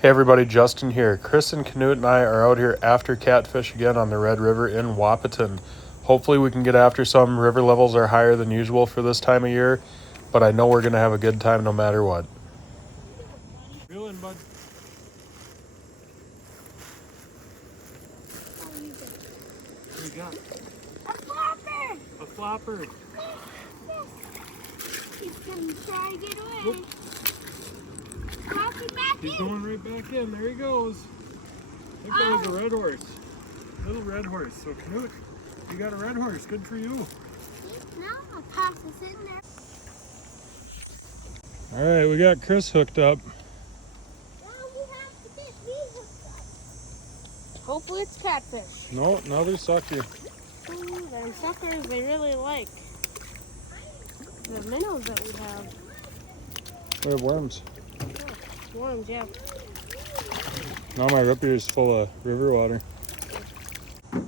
Hey everybody, Justin here. Chris and Canute and I are out here after catfish again on the Red River in Wahpeton. Hopefully we can get after some. River levels are higher than usual for this time of year, but I know we're going to have a good time no matter what. Reel in, bud. What do you got? A flopper! A flopper. He's gonna try to get away. Whoop. Popping back He's in. going right back in. There he goes. I think that was a red horse. Little red horse. So Canute, you got a red horse. Good for you. Now I'll toss this in there. All right, we got Chris hooked up. Now we have to get these hooked up. Hopefully it's catfish. No, another sucker. Ooh, them suckers they really like. The minnows that we have. They're worms. Oh, worms, yeah. Now my rip ear is full of river water. Oh,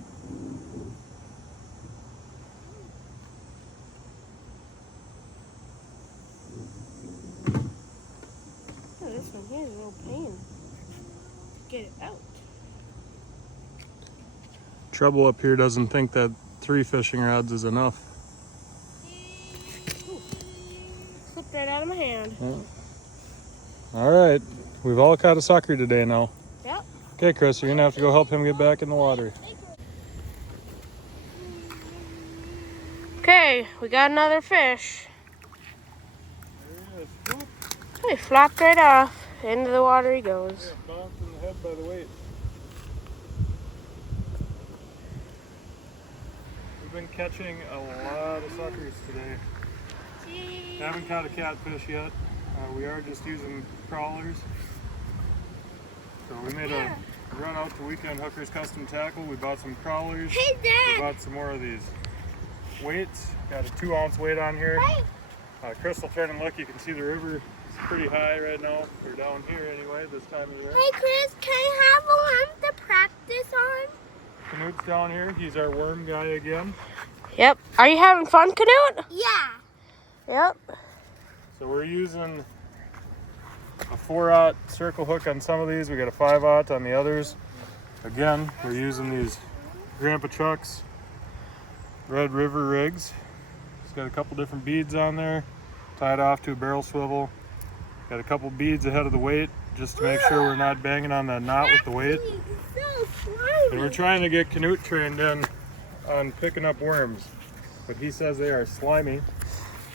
this one here is a real pain to get it out. Trouble up here doesn't think that 3 fishing rods is enough. Ooh. Slipped right out of my hand. Yeah. All right, we've all caught a sucker today now. Yep. Okay, Chris, you're gonna have to go help him get back in the water. Okay, we got another fish. There he is. Whoop. He flopped right off. Into the water he goes. Yeah, bounced in the head by the weight. We've been catching a lot of suckers today. Haven't caught a catfish yet. We are just using crawlers. So we made a run out to Weekend Hookers Custom Tackle. We bought some crawlers. Hey, Dad! We bought some more of these weights. Got a 2-ounce weight on here. Hey. Chris will turn and look. You can see the river is pretty high right now. We're down here anyway this time of year. Hey, Chris, can I have one to practice on? Canute's down here. He's our worm guy again. Yep. Are you having fun, Canute? Yeah. Yep. So we're using a 4/0 circle hook on some of these. We got a 5/0 on the others. Again, we're using these Grandpa Chuck's Red River rigs. It's got a couple different beads on there, tied off to a barrel swivel. Got a couple beads ahead of the weight just to make sure we're not banging on that knot with the weight. And we're trying to get Canute trained in on picking up worms, but he says they are slimy.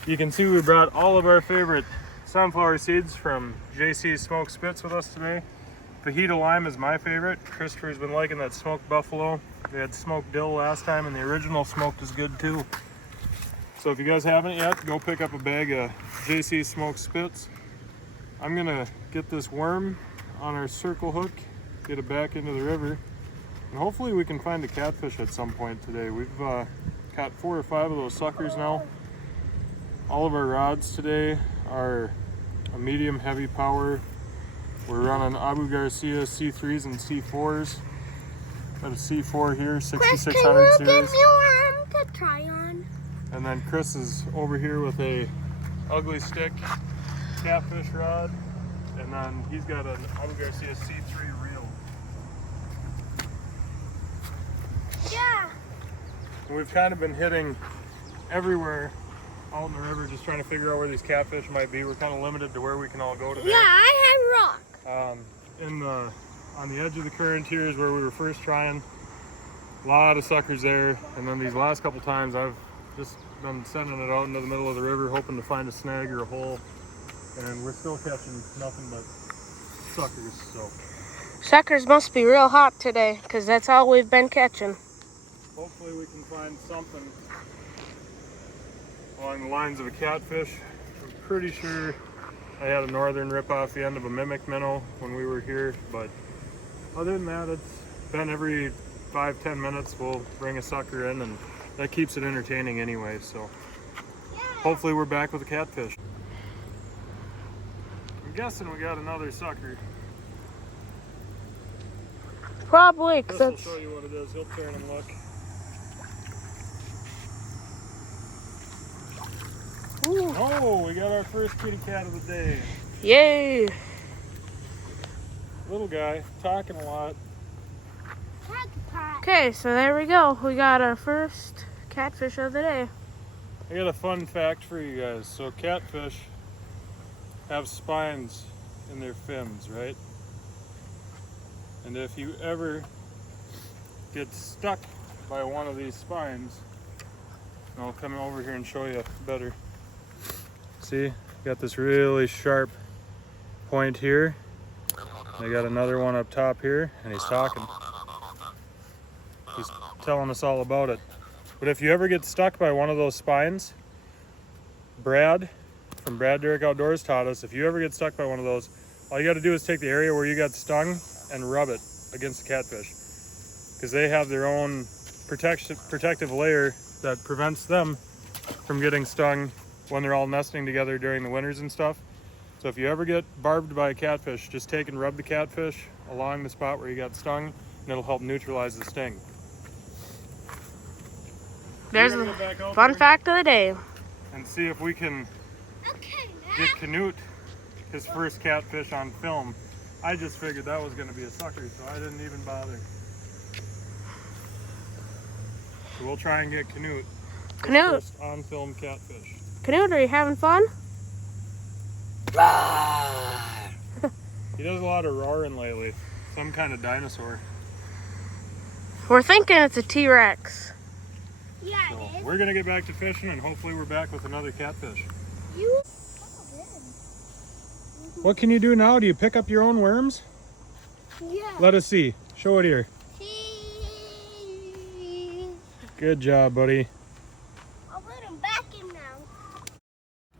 You can see we brought all of our favorite sunflower seeds from JC's Smoked Spitz with us today. Fajita lime is my favorite. Christopher's been liking that smoked buffalo. We had smoked dill last time, and the original smoked is good too. So if you guys haven't yet, go pick up a bag of JC's Smoked Spitz. I'm gonna get this worm on our circle hook, get it back into the river, and hopefully we can find a catfish at some point today. We've caught 4 or 5 of those suckers now. All of our rods today are a medium heavy power. We're running Abu Garcia C3s and C4s. Got a C4 here, 6600 series. Can you give me one to try on? And then Chris is over here with a ugly stick catfish rod. And then he's got an Abu Garcia C3 reel. Yeah. And we've kind of been hitting everywhere out in the river, just trying to figure out where these catfish might be. We're kind of limited to where we can all go today. Yeah, I have rock. On the edge of the current here is where we were first trying. A lot of suckers there, and then these last couple times I've just been sending it out into the middle of the river, hoping to find a snag or a hole, and we're still catching nothing but suckers. So Suckers must be real hot today, because that's all we've been catching. hopefully we can find something along the lines of a catfish. I'm pretty sure I had a northern rip off the end of a mimic minnow when we were here, but other than that, it's been every 5-10 minutes we'll bring a sucker in, and that keeps it entertaining anyway. So hopefully we're back with a catfish. I'm guessing we got another sucker. Probably, Chris because will show you what it is. He'll turn and look. Ooh. Oh, we got our first kitty cat of the day. Yay! Little guy, talking a lot. Okay, so there we go. We got our first catfish of the day. I got a fun fact for you guys. So catfish have spines in their fins, right? And if you ever get stuck by one of these spines, and I'll come over here and show you better. See, got this really sharp point here. I got another one up top here, and he's talking. He's telling us all about it. But if you ever get stuck by one of those spines, Brad from Brad Derrick Outdoors taught us, if you ever get stuck by one of those, all you got to do is take the area where you got stung and rub it against the catfish, because they have their own protective layer that prevents them from getting stung when they're all nesting together during the winters and stuff. So if you ever get barbed by a catfish, just take and rub the catfish along the spot where you got stung, and it'll help neutralize the sting. There's a fun fact of the day. And see if we can get Canute his first catfish on film. I just figured that was going to be a sucker, so I didn't even bother. So we'll try and get Canute his first on film catfish. Canute, are you having fun? He does a lot of roaring lately. Some kind of dinosaur. We're thinking it's a T-Rex. Yeah, so we're gonna get back to fishing, and hopefully we're back with another catfish. What can you do now? Do you pick up your own worms? Yeah. Let us see. Show it here. Good job, buddy. I'll put him back in now.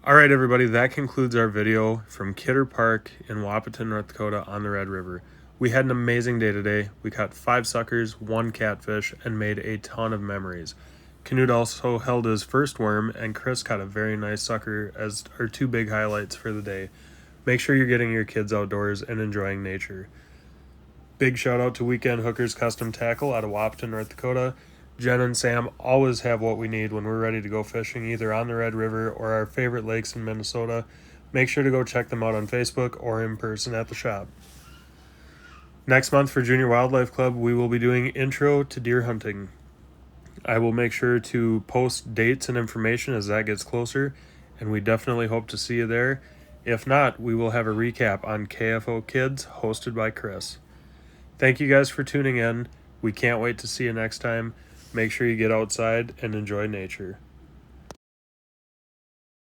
All right, everybody, that concludes our video from Kidder Park in Wahpeton, North Dakota on the Red River. We had an amazing day today. We caught 5 suckers, 1 catfish, and made a ton of memories. Canute also held his first worm, and Chris caught a very nice sucker as our 2 big highlights for the day. Make sure you're getting your kids outdoors and enjoying nature. Big shout out to Weekend Hookers Custom Tackle out of Wahpeton, North Dakota. Jen and Sam always have what we need when we're ready to go fishing, either on the Red River or our favorite lakes in Minnesota. Make sure to go check them out on Facebook or in person at the shop. Next month for Junior Wildlife Club, we will be doing Intro to Deer Hunting. I will make sure to post dates and information as that gets closer, and we definitely hope to see you there. If not, we will have a recap on KFO Kids, hosted by Chris. Thank you guys for tuning in. We can't wait to see you next time. Make sure you get outside and enjoy nature.